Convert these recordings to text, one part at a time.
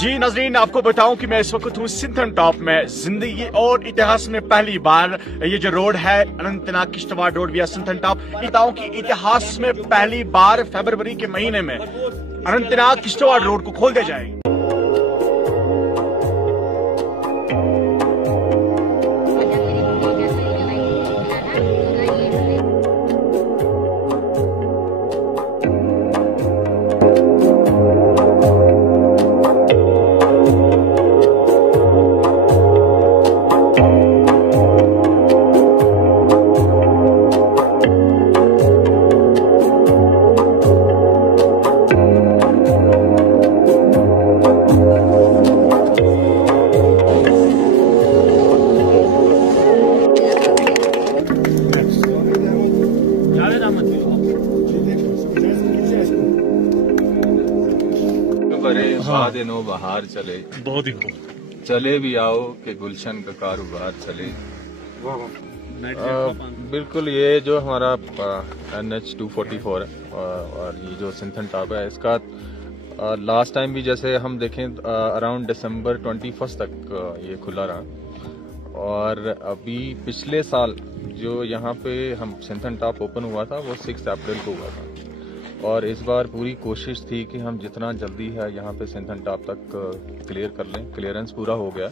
जी नाजरीन, आपको बताऊं कि मैं इस वक्त हूँ सिंथन टॉप में। जिंदगी और इतिहास में पहली बार ये जो रोड है अनंतनाग किश्तवाड़ रोड या सिंथन टॉप, बताऊं कि इतिहास में पहली बार फरवरी के महीने में अनंतनाग किश्तवाड़ रोड को खोल दिया जाएगा। दिनों बहार चले, बहुत ही खूब चले भी आओ कि गुलशन का कारोबार चले। बिल्कुल, ये जो हमारा NH 244 है और ये जो सिंथन टॉप है, इसका लास्ट टाइम भी जैसे हम देखें अराउंड दिसंबर 21 तक ये खुला रहा। और अभी पिछले साल जो यहाँ पे हम सिंथन टॉप ओपन हुआ था वो 6 अप्रैल को हुआ था। और इस बार पूरी कोशिश थी कि हम जितना जल्दी है यहाँ पे सिंथन टॉप तक क्लियर कर लें। क्लियरेंस पूरा हो गया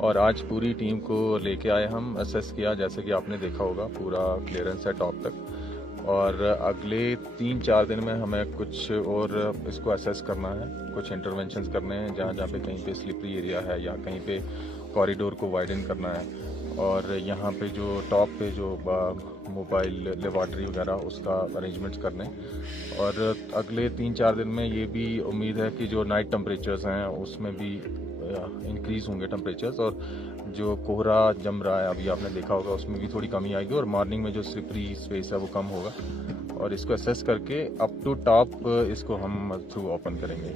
और आज पूरी टीम को लेके आए, हम असेस किया, जैसे कि आपने देखा होगा पूरा क्लियरेंस है टॉप तक। और अगले 3-4 दिन में हमें कुछ और इसको असेस करना है, कुछ इंटरवेंशंस करने हैं जहाँ जहाँ पे कहीं पे स्लिपरी एरिया है या कहीं पे कॉरिडोर को वाइडन करना है। और यहाँ पे जो टॉप पे जो मोबाइल लेबॉर्ट्री वगैरह उसका अरेंजमेंट्स करने। और अगले 3-4 दिन में ये भी उम्मीद है कि जो नाइट टेम्परेचर्स हैं उसमें भी इंक्रीज होंगे टेम्परेचर्स, और जो कोहरा जम रहा है अभी आपने देखा होगा उसमें भी थोड़ी कमी आएगी, और मॉर्निंग में जो स्लिपरी स्पेस है वो कम होगा। और इसको असेस करके अप टू टॉप इसको हम थ्रू ओपन करेंगे।